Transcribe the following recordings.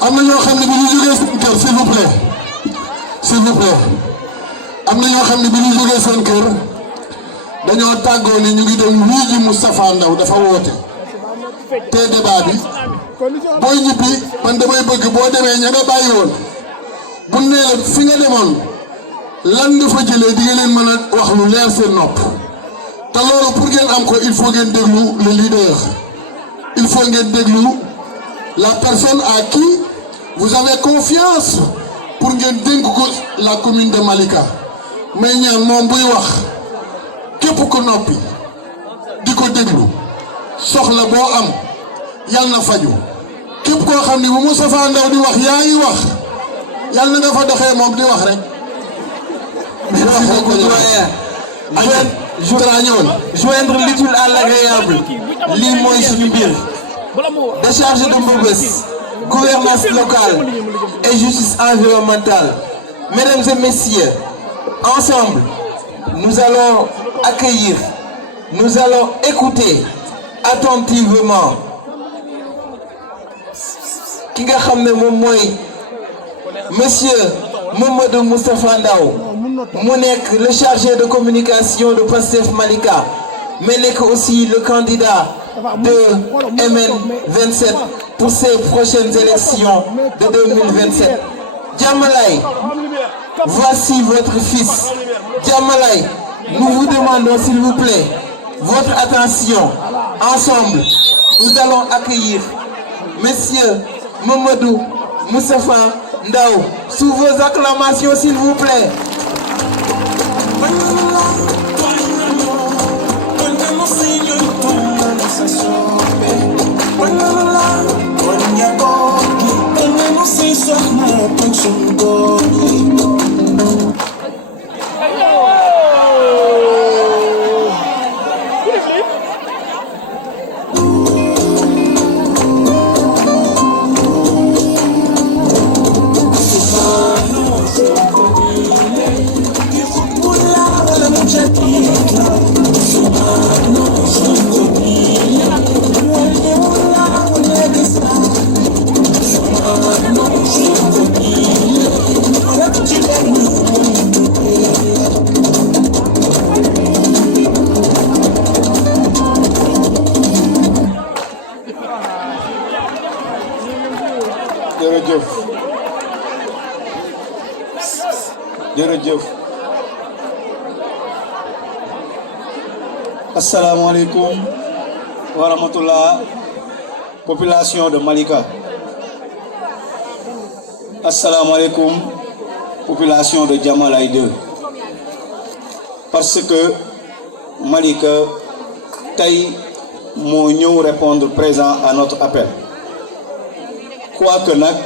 am na ñoo xam ne bi ñu jógee seen kër s'il vous plaît am na ñoo xam ne bi ñu jógee seen kër dañoo tàggoo ni ñu ngi dem wii ji Moustapha Ndaw dafa woote te débat bi booy ñibbi man damay bëgg boo demee ña nga bàyyi woon bu nee la fi nga demoon lan nga fa jëlee di nga leen mën a wax lu leer seen nopp te loolu pour ngeen am ko il faut ngeen déglu le leader il faut ngeen déglu la personne à qui vous avez confiance pour ngeen dénk ko la commune de Malika may ñaan moom buy wax képp ko noppi di ko déglu soxla boo am yal na faju képp koo xam ni bu Moustapha Ndaw di wax yaa ngi wax yal na nga fa doxee moom di wax rek. joindre l'utile à l'agréable lii mooy suñu mbir décharge de Mbeubeuss gouvernance locale et justice environnementale. Mesdames et messieurs, ensemble nous allons accueillir, nous allons écouter attentivement ki nga xam ne moom mooy monsieur Mamadou Moustapha Ndaw mu nekk le chargé de communication de Pastef Malika mais nekk aussi le candidat de MN27 pour ces prochaines élections de 2027. Diamalaye, voici votre fils. Diamalaye, nous vous demandons s'il vous plaît votre attention. Ensemble, nous allons accueillir monsieur Mamadou Moustapha Ndaw sous vos acclamations s'il vous plaît. jërëjëf asalaamaaleykum wa rahmatullah population de Malika asalaamaaleykum population de Diamalaye 2 parce que Malika tey moo ñëw répondre présent à notre appel quoique nag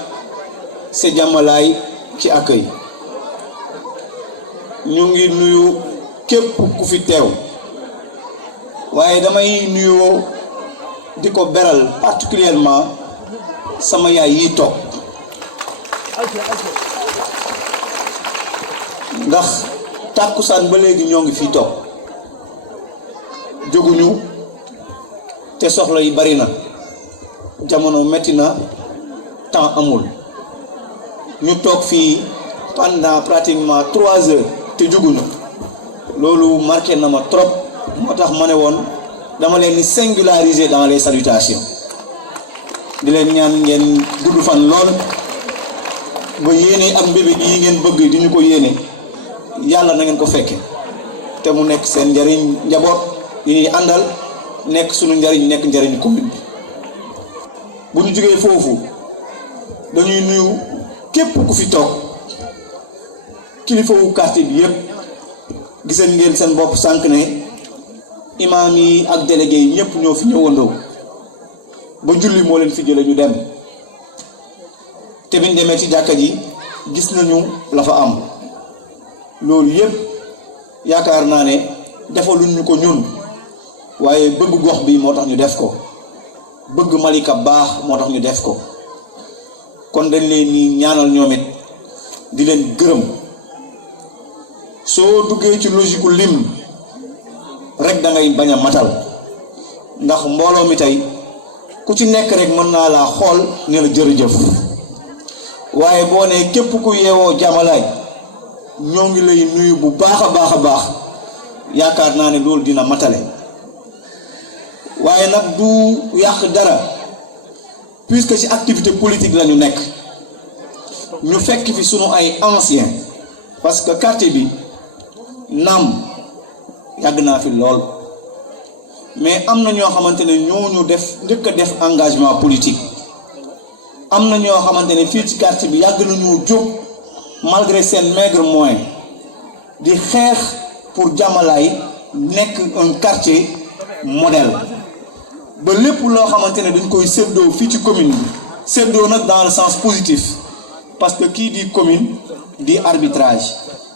c'est Diamalaye ci accueil ñu ngi nuyu képp ku fi teew waaye damay nuyoo di ko beral particulièrement sama yaay yi toog ndax tàkkusaan ba léegi ñoo ngi fi toog jóguñu te soxla yi bari na jamono metti na temps amul ñu toog fii pendant pratiquement 3 heures te juguñu loolu marqué na ma trop moo tax ma ne woon dama leen di singulariser dans les salutations di leen ñaan ngeen gudd fan lool ba yéene ak mbébé yi ngeen bëgg di ñu ko yéene yàlla na ngeen ko fekke te mu nekk seen njariñ njaboot yi ñuy àndal nekk sunu njariñ nekk njariñ commune bi bu ñu jógee foofu dañuy nuyu képp ku fi toog kilifa wu quartier bi yëpp giseen ngeen seen bopp sànq ne imaam yi ak délégué yi ñëpp ñoo fi ñëwandoo ba julli moo leen fi jële ñu dem te biñ demee ci jàkka ji gis nañu la fa am loolu yëpp yaakaar naa ne defaluñ ñu ko ñun waaye bëgg gox bi moo tax ñu def ko bëgg Malika baax moo tax ñu def ko kon dañ leen ni ñaanal ñoom it di leen gërëm soo duggee ci logique lim rek da ngay bañ a matal ndax mbooloo mi tey ku ci nekk rek mën naa laa xool ne la jërëjëf waaye boo nee képp ku yeewoo Jàmmalaay ñoo ngi lay nuyu bu baax a baax yaakaar naa ne loolu dina matale waaye nag du yàq dara puisque ci activité politique la ñu nekk ñu fekk fi sunu ay anciens parce que quartier bi naam yàgg naa fi lool mais am na ñoo xamante ne ñooñu def njëkk a def engagement politique am na ñoo xamante ne fii ci quartier bi yàgg nañu jóg malgré seen maigre moyen di xeex pour Jàmmalaay nekk un quartier modèle ba lépp loo xamante ne dañ koy séddoo fii ci commune bi séddoo nag dans le sens positif parce que kii di commune di arbitrage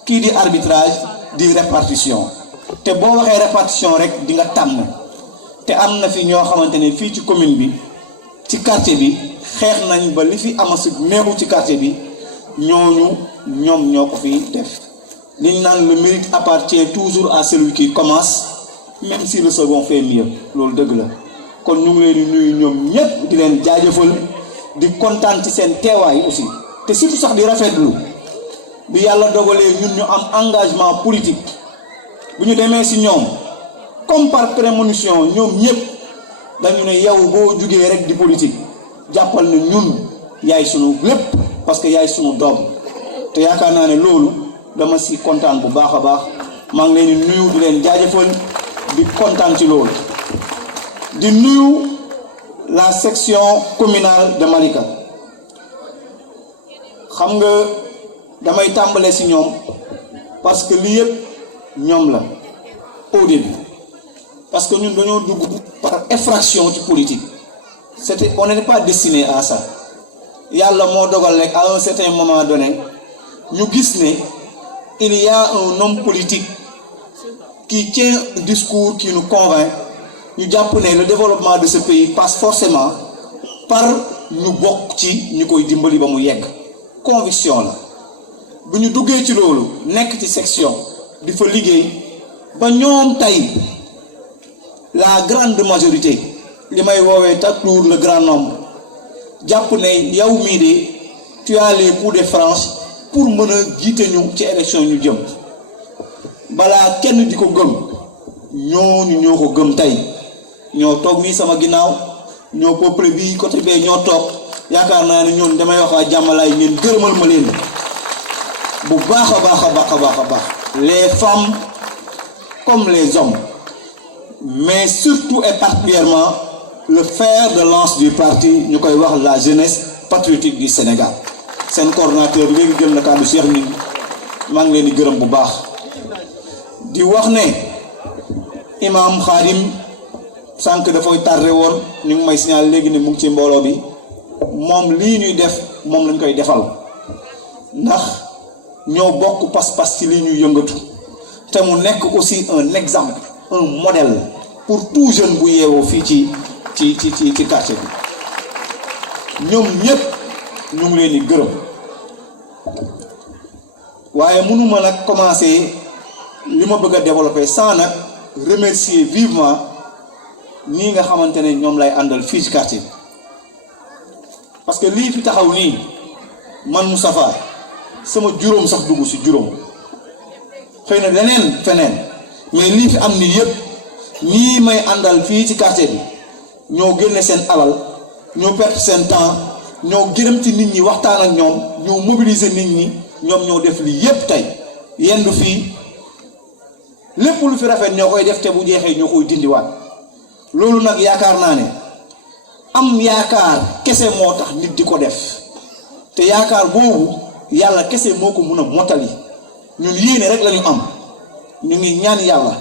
kii di arbitrage di répartition te boo waxee répartition rek di nga tànn te am na fi ñoo xamante ne fii ci commune bi ci quartier bi xeex nañ ba li fi amasu néew ci quartier bi ñoom ñoo ko fi def liñ naan le mérite appartient toujours à celui qui commence même si le second fait mieux loolu dëgg la kon ñu ngi leen di nuyu ñoom ñépp di leen jaajëfal di kontaan ci seen teewaay aussi te surtout sax di rafetlu bi yàlla dogalee ñun ñu am engagement politique bu ñu demee ci ñoom comme par prémonition ñoom ñépp dañu ne yow boo jugee rek di politique jàppal na ñun yaay sunu lépp parce que yaay sunu doom te yaakaar naa ne loolu dama ci kontaan bu baax a baax maa ngi leen di nuyu di leen jaajëfal di kontaan ci loolu di nuyu la section communale de Malika xam nga damay tàmbale ci ñoom parce que lii yëpp ñoom la au début parce que ñun dañoo dugg par effraction ci politique on n'est pas destiné à ça yàlla moo dogal rek à un certain moment donné ñu gis ne il y a un homme politique qui tient un discours qui nous convainc ñu jàpp ne le développement de ce pays passe forcément par ñu bokk ci ñu koy dimbali ba mu yegg conviction la bu ñu duggee ci loolu nekk ci section di fa liggéey ba ñoom tey la grande majorité li may woowee toujours le grand nombre jàpp ne yow mii de tu as les coups de franche pour mën a jiite ñu ci élection ñu jëm balaa kenn di ko gëm ñoo ko gëm tey ñoo toog nii sama ginnaaw ñoo peuple bi côté bee ñoo toog yaakaar naa ne ñoom damay wax waa Jàmmalaay ngeen gërëmal ma leen bu baax a baax les femmes comme les hommes mais surtout et particulièrement le fer de lance du parti ñu koy wax la jeunesse patriotique du Sénégal seen coordonnateur léegi jël na kàddu Cheikh ni maa ngi leen di gërëm bu baax di wax ne imam Khadim sànq dafay tardé woon ñu ngi may signal léegi ne mu ngi ci mbooloo bi moom lii ñuy def moom lañ koy defal ndax ñoo bokk pas-pas ci lii ñuy yëngatu te mu nekk aussi un exemple un modèle pour tout jeune bu yeewoo fii ci quartier bi ñoom ñépp ñu ngi leen di gërëm waaye mënuma nag commencer li ma bëgg a développer sans nag remercier vivement nii nga xamante ne ñoom lay àndal fii ci quartier bi parce que lii fi taxaw nii man Moustapha sama juróom sax dugg ci juróom xëy na leneen feneen mais lii fi am nii yépp ñii may àndal fii ci quartier bi ñoo génne seen alal ñoo perte seen temps ñoo gërëm ci nit ñi waxtaan ak ñoom ñoo mobiliser nit ñi ñoom ñoo def lii yépp tey yendu fii lépp lu fi rafet ñoo koy def te bu jeexee ñoo koy dindiwaat loolu nag yaakaar naa ne am yaakaar kese moo tax nit di ko def te yaakaar boobu yàlla kese moo ko mun a mottali ñun yéene rek lañu am ñu ngi ñaan yàlla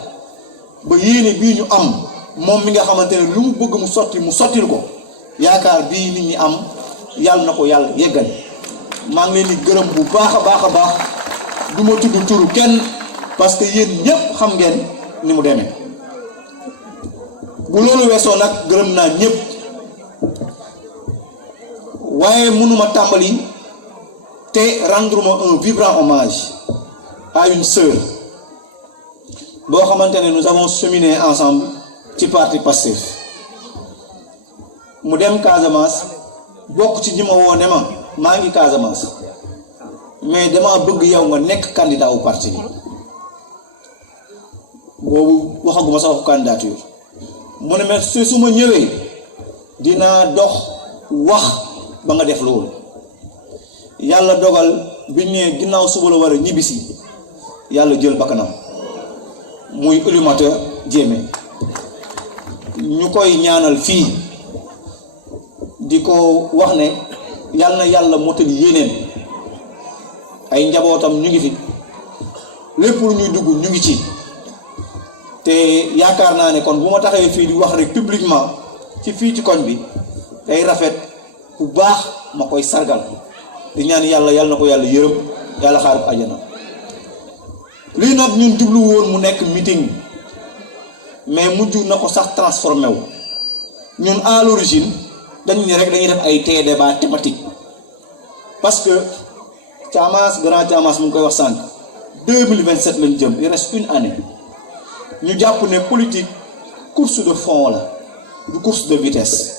ba yéene bii ñu am moom mi nga xamante ne lu mu bëgg mu sottil ko yaakaar bii nit ñi am yàlla na ko yàlla yeggal maa ngi leen di gërëm bu baax a baax du ma tudd turu kenn parce que yéen ñépp xam ngeen ni mu demee bu loolu weesoo nag gërëm naa ñépp waaye mënuma tàmbali te rendre ma un vibrant hommage à une sœur boo xamante ne nous avons cheminé ensemble ci parti Pastef mu dem Casamance bokk ci ñi ma woo ne ma maa ngi Casamance mais dama bëgg yow nga nekk candidat au parti bi boobu waxaguma sax candidature mu ne ma su ma ñëwee dinaa dox wax ba nga def loolu yàlla dogal bi ñëwee ginnaaw suba la war a ñibbisi yàlla jël bakkanam muy Oulimata Diémé ñu koy ñaanal fii di ko wax ne yàlla na yàlla mottali yéeneen ay njabootam ñu ngi fi lépp lu ñuy dugg ñu ngi ci te yaakaar naa ne kon bu ma taxawee fii di wax rek publiquement ci fii ci koñ bi day rafet bu baax ma koy sargal di ñaan yàlla na ko yàlla yërëm yàlla xaar ko àjjana lii nag ñun jublu woon mu nekk meeting mais mujj na ko sax transformé wu ñun à l'origine dañu ne rek dañuy def ay débat thématique parce que Thiamas grand Thiamas mu ngi koy wax sànq 2027 lañ jëm il reste une année ñu jàpp ne politique course de fond la du course de vitesse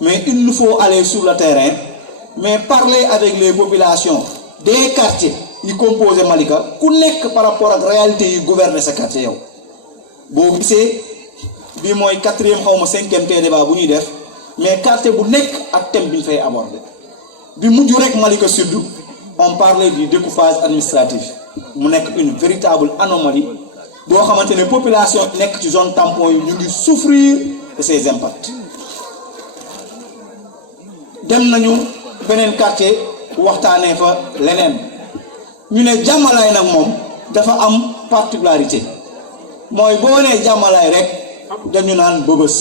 mais il nous faut aller sur le terrain mais parler avec les populations des quartiers yi composé Malika ku nekk par rapport ak réalité yi gouverner sa quartier yow boo gisee bii mooy 4e xaw ma 5e débat bu ñuy def mais quartier bu nekk ak thème bi ñu fay aborder bi mujj rek Malika Sud on parlait du découpage administratif mu nekk une véritable anomalie boo xamante ne population nekk ci zone tampon yi ñu ngi souffrir de ces impacts dem nañu beneen quartier waxtaanee fa leneen ñu ne jàmmalaay nag moom dafa am particularité mooy boo nee jàmmalaay rek dañu naan bëbës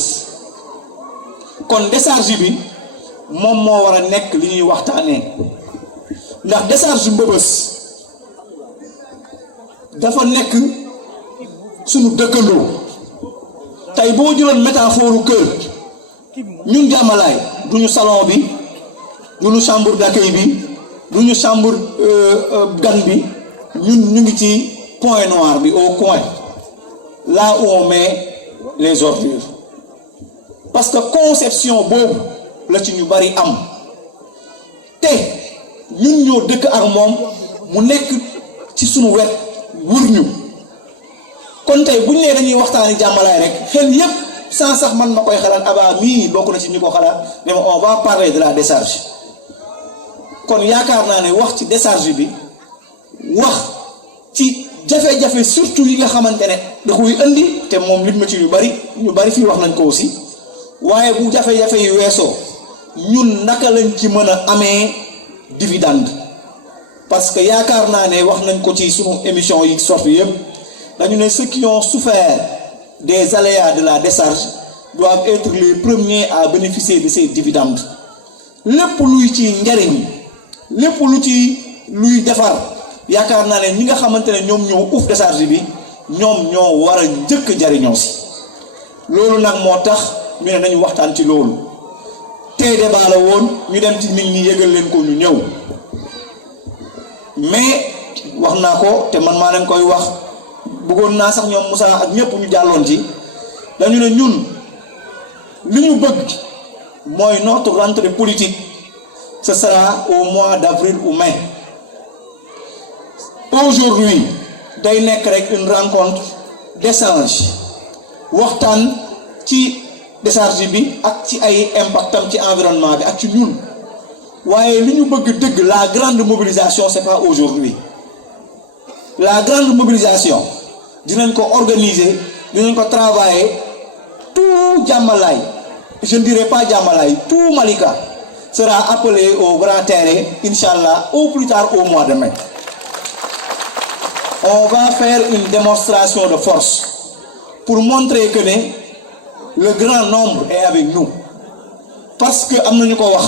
kon décharge bi moom moo war a nekk li ñuy waxtaanee ndax décharge mbëbës dafa nekk suñu dëkkandoo tey boo jëloon métaphore kër ñun jàmmalaay duñu salon bi duñu chambre d'accueil bi duñu chambre gan bi ñun ñu ngi ci point noir bi au coin là où on met les ordures parce que conception boobu la ci ñu bari am te ñun ñoo dëkk ak moom mu nekk ci suñu wet wër ñu kon tey buñ nee dañuy waxtaani jàmmalaay rek xel yépp sans sax man ma koy xalaat abaa mii bokk na ci ñu ko xalaat ne ma on va parler de la décharge kon yaakaar naa ne wax ci décharge bi wax ci jafe-jafe surtout yi nga xamante ne da koy indi te moom nit ma ci ñu bari fii wax nañ ko aussi waaye bu jafe-jafe yi weesoo ñun naka lañ ci mën a amee dividende parce que yaakaar naa ne wax nañ ko ci sunu émission yi sorti yëpp dañu ne ceux qui ont souffert des aléas de la décharge doivent être les premiers à bénéficier de ces dividendes lépp luy ci njariñ lépp lu ci luy defar yaakaar naa ne ñi nga xamante ne ñoom ñoo uuf décharge bi ñoom ñoo war a njëkk jariñoo si loolu nag moo tax ñu ne nañu waxtaan ci loolu tey débat la woon ñu dem ci nit ñi yëgal leen ko ñu ñëw mais wax naa ko te man maa leen koy wax bëggoon naa sax ñoom Moussa ak ñëpp ñu jàlloon ci dañu ne ñun li ñu bëgg mooy notre rentrée politique ce sera au mois d'avril ou mai aujourd'hui day nekk rek une rencontre d'échange waxtaan ci décharge bi ak ci ay impactam ci environnement bi ak ci ñun waaye li ñu bëgg dëgg la grande mobilisation c'est pas aujourd'hui la grande mobilisation dinañ ko organiser dinañ ko travailler tout Diamalaye je ne dirais pas Diamalaye tout Malika sera appelé au grand terrain Inch'Allah au plus tard au mois de mai. On va faire une démonstration de force pour montrer que le grand nombre est avec nous parce que am nañu ko wax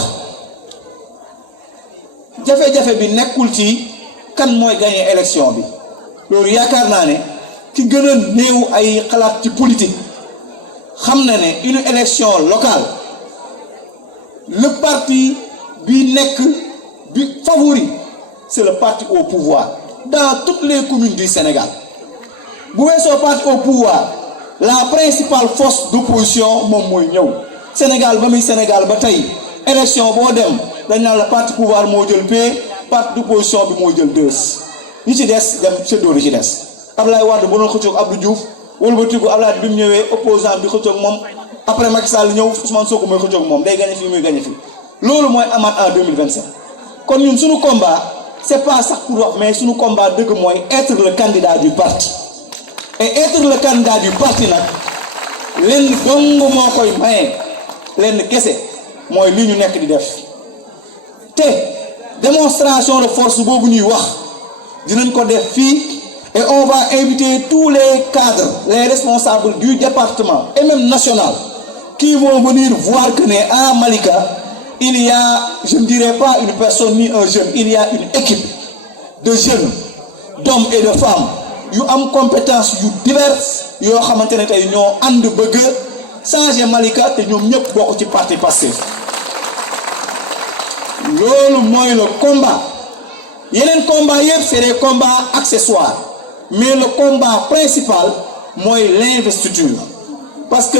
jafe-jafe bi nekkul ci kan mooy gagner élection bi loolu yaakaar naa ne ki gën a néew ay xalaat ci politique xam na ne une élection locale le parti bi nekk bi favori c'est le parti au pouvoir dans toutes les communes du Sénégal bu weesoo parti au pouvoir la principale force d'opposition moom mooy ñëw Sénégal ba muy Sénégal ba tey élection boo dem dañ naan la parti pouvoir moo jël P parti d'opposition bi moo jël 2 ñi ci des dem séddoo li ci des Abdoulaye Wade bu doon xëccoog Abdou Diouf wëlbatiku Abdoulaye bi mu ñëwee opposant bi xëccoog moom après Macky Sall ñëw Ousmane Sonko mooy xëccoog moom day gagné fii muy gagné fii loolu mooy amaat en 2025 kon ñun suñu combat c'est pas sax pour wax mais suñu combat dëgg mooy être le candidat du parti et être le candidat du parti nag lenn dong moo koy maye lenn kese mooy li ñu nekk di def te démonstration de force boobu ñuy wax dinañ ko def fii et on va inviter tous les cadres les responsables du département et même national qui vont venir voir que à Malika il y a, je ne dirais pas une personne ni un jeune, il y a une équipe de jeunes, d'hommes et de femmes yu am compétences yu diverses yoo xamante ne tey ñoo ànd bëgg changer Malika te ñoom ñëpp bokk ci parti Pastef loolu mooy le combat yeneen combat yëpp c'est des combats accessoires mais le combat principal mooy l'investiture parce que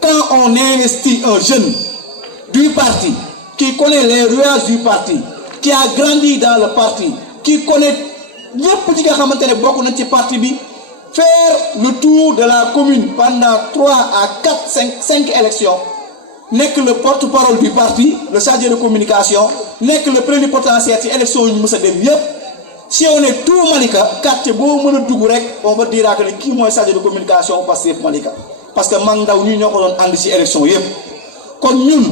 quand on investit un jeune du parti qui connaît les rouages du parti qui a grandi dans le parti qui connaît ñëpp ci nga xamante ne bokk na ci parti bi faire le tour de la commune pendant 3 à 4 5 élections nekk le porte-parole du parti le chargé de communication nekk le plénipotentiaire ci élection yu ñu mës a dem yépp si on est tout Malika quartier boo mën a dugg rek on va dire que kii mooy chargé de communication Pastef Malika parce que mag ndaw ñi ñoo ko doon ànd ci élection yépp kon ñun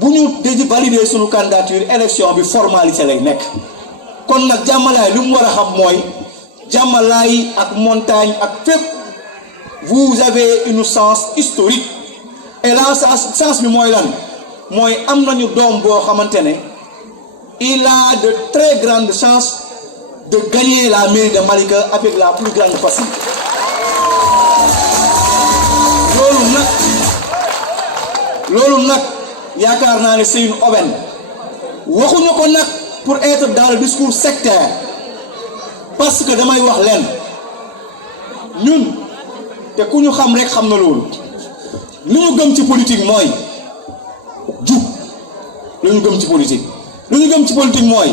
bu ñu déji valider suñu candidature élection bi formalité lay nekk kon nag jàmmalaay lu mu war a xam mooy jàmmalaay ak montagne ak fépp vous avez une chance historique et la chance bi mooy lan mooy am nañu doom boo xamante ne il a de très grandes chances de gagner la mairie de Malika avec la plus grande facilité loolu nag yaakaar naa ne c'est une aubaine waxuñu ko nag pour être dans le discours sectaire parce que damay wax leen ñun te ku ñu xam rek xam na loolu lu ñu gëm ci politique mooy jub lu ñu gëm ci politique mooy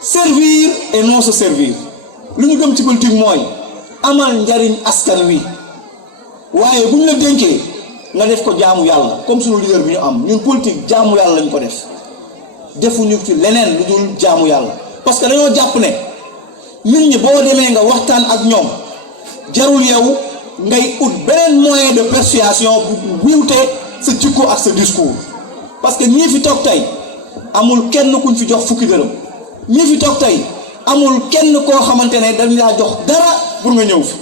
servir et non se servir lu ñu gëm ci politique mooy amal njariñ askan wi waaye bu ñu la dénkee nga def ko jaamu yàlla comme sunu leader bi ñu am ñun politique jaamu yàlla lañ ko def defuñu ci leneen lu dul jaamu yàlla parce que dañoo jàpp ne nit ñi boo demee nga waxtaan ak ñoom jarul yow ngay ut beneen moyen de persuasion bu wiwte sa jikko ak sa discours parce que ñii fi toog tey amul kenn kuñ fi jox fukki dërëm ñii fi toog tey amul kenn koo xamante ne dañ laa jox dara pour nga ñëw fi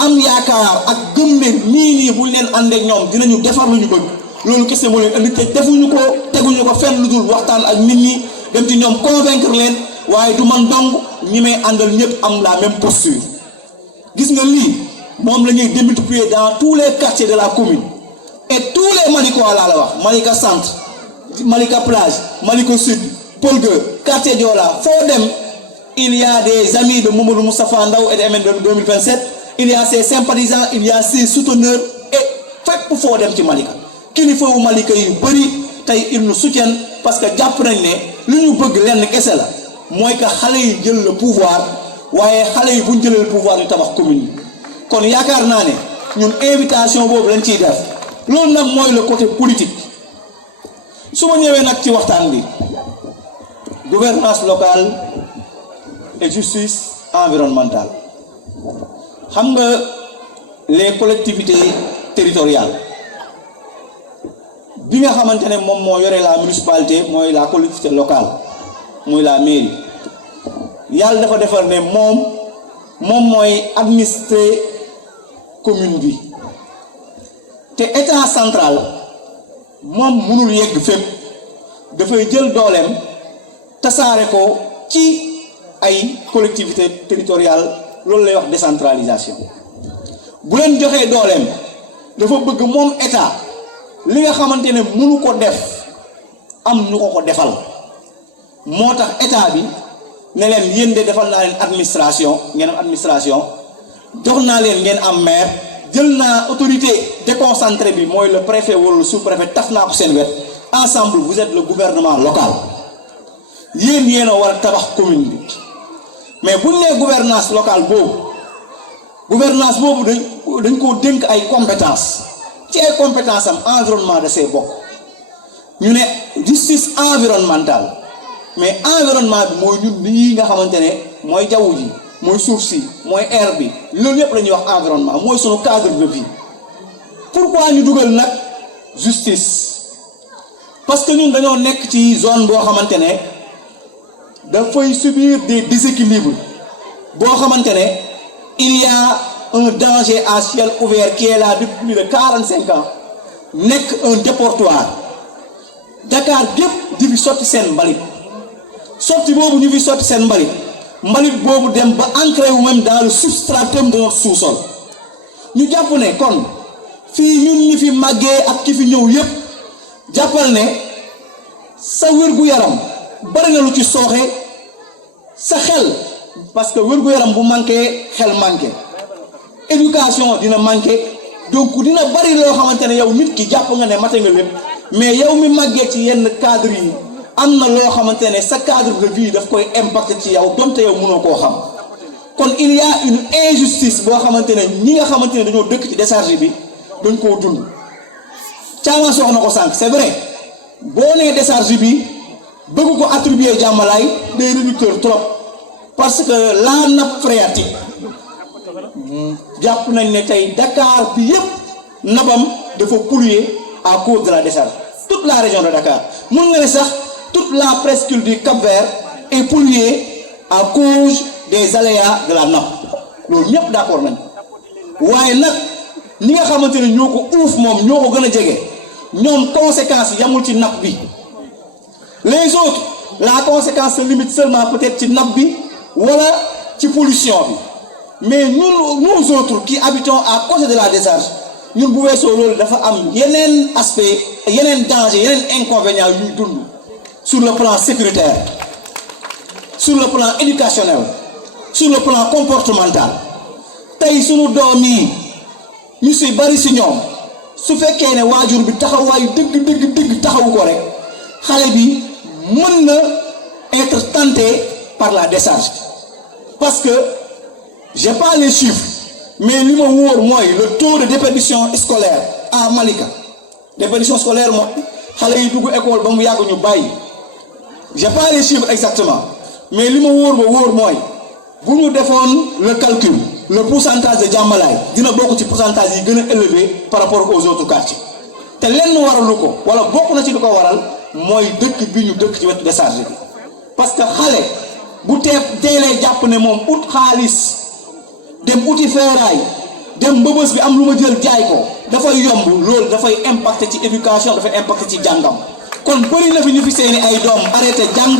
am yaakaar ak gëm ne nii buñ leen ànd ak ñoom dinañu defar lu ñu bëgg loolu kese moo leen indi te defuñu ko teguñu ko fenn lu dul waxtaan ak nit ñi dem ci ñoom convaincre leen waaye du man dong ñi may àndal ñëpp am la même posture gis nga lii moom la ñuy démultiplier dans tous les quartiers de la commune et tous les Malikois laa la wax Malika centre Malika plage Malika sud Paul Gueux quartier Diola foo dem il y a des amis de Mamadou Moustapha Ndaw et de MN 2027 il y a ses sympathisants il y a ses souteneurs et fépp foo dem ci Malika kilifa wu Malika yu bëri tey ils nous soutiennent parce que jàpp nañ ne lu ñu bëgg lenn kese la mooy que xale yi jël le pouvoir waaye xale yi bu ñu jëlee le pouvoir ñu tabax commune yi kon yaakaar naa ne ñun invitation boobu lañ ciy def loolu nag mooy le côté politique su ma ñëwee nag ci waxtaan bi gouvernance locale et justice environnementale xam nga les collectivités territoriales bi nga xamante ne moom moo yore la municipalité mooy la collectivité locale muy la mairie yàlla dafa defar ne moom mooy administrer commune bi te état central moom mënul yegg fépp dafay jël dooleem tasaare ko ci ay collectivité territoriale loolu lay wax décentralisation bu leen joxee dooleem dafa bëgg moom état li nga xamante ne mënu ko def am ñu ko defal moo tax état bi ne leen yéen de defal naa leen administration ngeen am administration jox naa leen ngeen am maire jël naa autorité déconcentrée bi mooy le préfet wala le sous-préfet taf naa ko seen wet ensemble vous êtes le gouvernement local yéen a war a tabax commune bi mais bu ñu nee gouvernance locale dañ koo dénk ay compétences ci ay compétences am environnement de see bokk ñu ne justice environnementale mais environnement bi mooy ñun lii nga xamante ne mooy jaww ji mooy suuf si mooy air bi loolu yëpp la ñuy wax environnement mooy sunu cadre de vie pourquoi ñu dugal nag justice parce que ñun dañoo nekk ci zone boo xamante ne dafay subir des déséquilibres boo xamante ne il y a un danger à ciel ouvert qui est là depuis plus de 45 ans nekk un déportoir Dakar gépp di fi sotti seen mbalit sotti boobu ñu fi sotti seen mbalit boobu dem ba ancré wu même dans le substratum de notre sous-sol ñu jàpp ne kon fii ñun ñi fi màggee ak ki fi ñëw yépp jàppal ne sa wér-gu-yaram bari na lu ci sooxe sa xel parce que wér-gu-yaram bu manqué xel manqué éducation dina manqué donc dina bari loo xamante ne yow nit ki jàpp nga ne mate nga lépp mais yow mi màggee ci yenn cadre yi am na loo xamante ne sa cadre de vie daf koy impacté ci yow donte yow mënoo koo xam kon il y a une injustice boo xamante ne ñi nga xamante ne dañoo dëkk ci décharge bi dañ koo dund caaman sox na ko sànq c'est vrai boo nee décharge bi bëgg ko attribuer Diamalaye day réducteur trop parce que la nappe phréatique jàpp nañ ne tey Dakar bi yépp nabam dafa polluer à cause de la décharge toute la région de Dakar mun nga ne sax toute la presqu'île du Cap-Vert est polluée à cause des aléas de la nappe loolu ñëpp d'accord nañ waaye nag ñi nga xamante ne ñoo ko uuf moom ñoo ko gën a jege ñoom conséquences yamul ci nappe bi les autres la conséquence se limite seulement peut-être ci nappe bi wala ci pollution bi mais nous autres qui habitons à côté de la décharge ñun bu weesoo loolu dafa am yeneen aspect yeneen danger yeneen inconvénients yuy dund sur le plan sécuritaire sur le plan éducationnel sur le plan comportemental tey sunu doom yi ñu si bari si ñoom su fekkee ne waajur bi taxawaayu dëgg taxawu ko rek xale bi mën na être tenté par la décharge parce que j'ai pas les chiffres mais li ma wóor mooy le taux de déperdition scolaire à Malika déperdition scolaire mooy xale yi dugg école ba mu yàgg ñu bàyyi j'ai pas les chiffres exactement mais li ma wóor ba wóor mooy bu ñu defoon le calcul le pourcentage de Diamalaye dina bokk ci pourcentage yi gën a élevé par rapport aux autres quartiers te lenn waralu ko wala bokk na ci li ko waral mooy dëkk bi ñu dëkk ci wetu décharge bi parce que xale bu teelee jàpp ne moom ut xaalis dem uti feeraay dem mbëbës bi am lu ma jël jaay ko dafay yomb loolu dafay impacter ci éducation dafay impacter ci jàngam kon bëri na fi ñu fi seeni ay doom arrêté jàng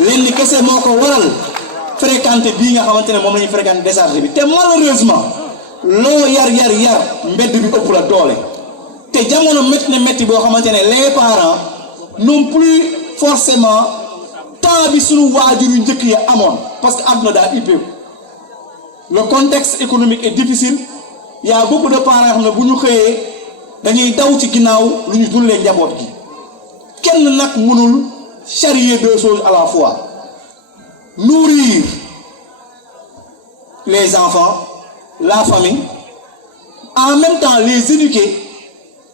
leen ni kese moo ko waral fréquenté bii nga xamante ne moom la ñuy fréquenté décharge bi te malheureusement loo yar mbedd bi ëpp la doole te jamono métti na métti boo xamante ne les parents non plus forcément temps bi suñu waajur yu njëkk ya amoon parce que àdduna daa ippeeku le contexte économique est difficile il y a beaucoup de parents yoo xam ne bu ñu xëyee dañuy daw ci ginnaaw lu ñu dundee njaboot gi kenn nag mënul charrier deux choses à la fois nourrir les enfants la famille en même temps les éduquer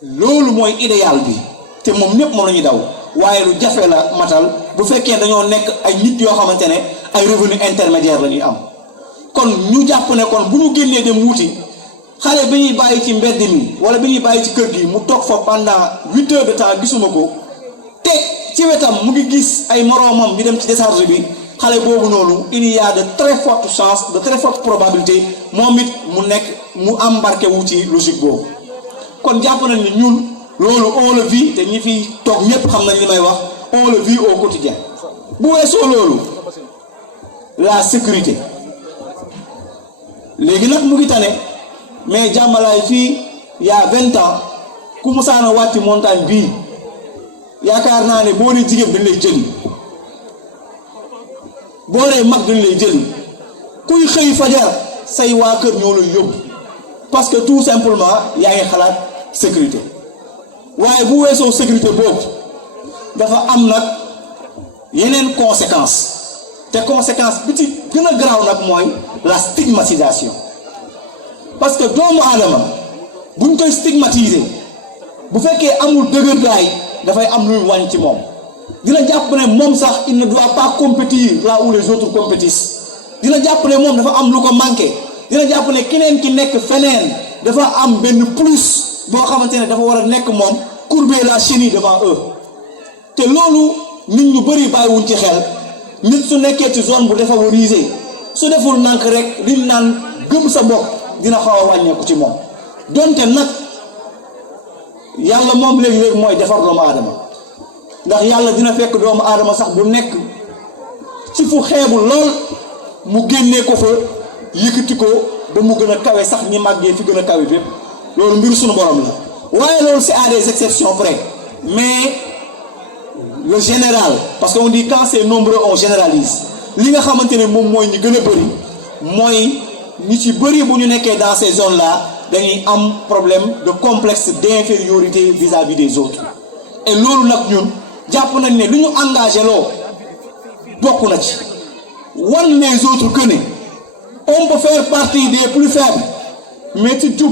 loolu mooy idéal bi te moom ñëpp moom la ñuy daw waaye lu jafe la matal bu fekkee dañoo nekk ay nit yoo xamante ne ay revenus intermédiaires la ñuy am kon ñu jàpp ne kon bu ñu génnee dem wuti xale bi ñuy bàyyi ci mbedd mi wala bi ñuy bàyyi ci kër gi mu toog fa pendant 8 heures de temps gisuma ko te ci wetam mu ngi gis ay moroomam ñu dem ci décharge bi xale boobu noonu il y a de très fortes chances de très fortes probabilités moom it mu embarqué wu ci logique boobu kon jàpp nañ ni ñun loolu on le vit te ñi fi toog ñépp xam nañ li may wax on le vit au quotidien bu weesoo loolu la sécurité léegi nag mu ngi tane mais Diamalaye fii il y a 20 ans ku musaana wàcc montagne bii yaakaar naa ne boo nee jigéen dañ lay jëli boo nee mag dañ lay jëli kuy xëy fajar say waa kër ñoo lay yóbbu parce que tout simplement yaa ngi xalaat sécurité waaye bu weesoo sécurité boobu dafa am nag yeneen conséquences te conséquence bi ci gën a garaaw nag mooy la stigmatisation parce que doomu aadama buñ koy stigmatiser bu fekkee amul dëgërlaay dafay am luy wàññi ci moom dina jàpp ne moom sax il ne doit pas compétir là où les autres compétissent dina jàpp ne moom dafa am lu ko manqué dina jàpp ne keneen ki nekk feneen dafa am benn plus boo xamante ne dafa war a nekk moom courber la chenille devant eux te loolu nit ñu bëri bàyyiwuñ ci xel nit su nekkee ci zone bu défavorisée su deful nànk rek liñ naan gëm sa bopp dina xaw a wàññeeku ci moom donte nag yàlla moom léeg-léeg mooy defar doomu aadama ndax yàlla dina fekk doomu aadama sax bu nekk ci fu xeebu lool mu génnee ko fa yëkkati ko ba mu gën a kawe sax ñi màggee fi gën a kawe bépp loolu mbiru suñu borom la waaye loolu c'est à des exceptions près mais le général parce qu'on dit quand c'est nombreux on généralise li nga xamante ne moom mooy ñi gën a bëri mooy ñi ci bëri bu ñu nekkee dans ces zones là dañuy am problème de complexe d'infériorité vis-à-vis des autres et loolu nag ñun jàpp nañ ne lu ñu engagé loo bokk na ci wan les autres que ne on peut faire partie des plus faibles mais ci jub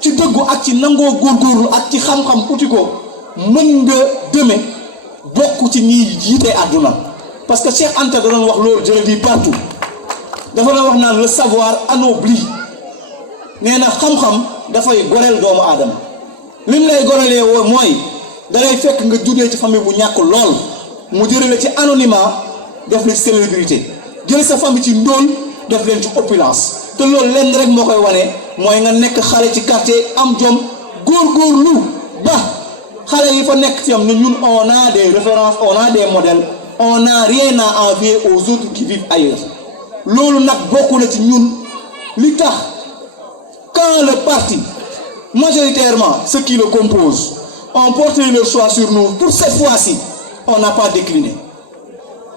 ci dëggu ak ci nangoo góorgóorlu ak ci xam-xam uti ko mën nga deme bokk ci ñiy jiite àdduna parce que Cheikh Anta da doon wax loolu je le dis partout dafa doon wax naan le savoir anoblit nee na xam-xam dafay goreel doomu aadama lim lay gorelee woo mooy dalay fekk nga juddee ci famille bu ñàkk lool mu jëlee la ci anonymat def la ci célébrité jël sa famille ci ndóol def leen ci opulence te loolu lenn rek moo koy wane mooy nga nekk xale ci quartier am jom góorgóorlu ba xale yi fa nekk ci am ne ñun on a des références on a des modèles on n'a rien à envier aux autres qui vivent ailleurs loolu nag bokk na ci ñun li tax quand le parti majoritairement ceux qui le composent ont porté leur choix sur nous pour cette fois-ci on n'a pas décliné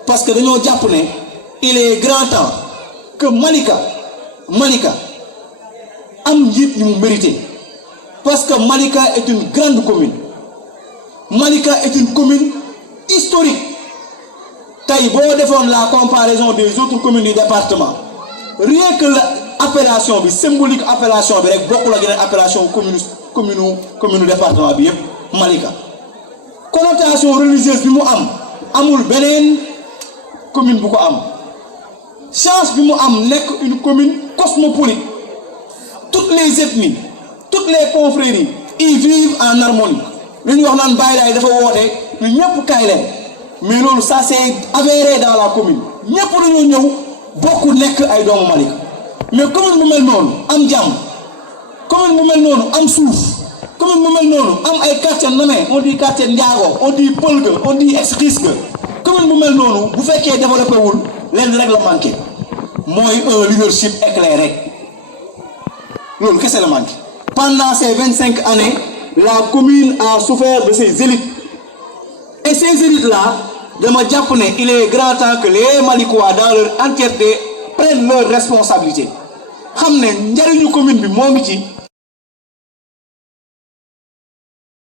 parce que dañoo jàpp ne il est grand temps que Malika am njiit ñu mu mérité parce que Malika est une grande commune Malika est une commune historique tey boo defoon la comparaison des autres communes du département rien que l'appellation bi symbolique appellation bi rek bokkul ak yeneen appellation commune département bi yépp Malika connotation religieuse bi mu amul beneen commune bu ko am chance bi mu am nekk une commune cosmopolite toutes les ethnies toutes les confréries y vivent en harmonie li ñu wax naan Baye Laye dafa woote ñu ñëpp kaay leen mais loolu ça c'est avéré dans la commune ñëpp dañoo ñëw bokk nekk ay doomu Malika mais commune bu mel noonu am jàmm commune bu mel noonu am suuf commune bu mel noonu am ay quartier nommé on dit quartier Ndiago on dit Pëlga on dit Ex-Risque commune bu mel noonu bu fekkee développé wul lenn rek la manqué mooy un leadership éclairé loolu kese la manqué. Pendant ces 25 années la commune a souffert de ces élites et ces élites là dama jàpp ne il est grand temps que les Malikois dans leur entièreté prennent leurs responsabilités xam ne njariñu commune bi moo ngi ci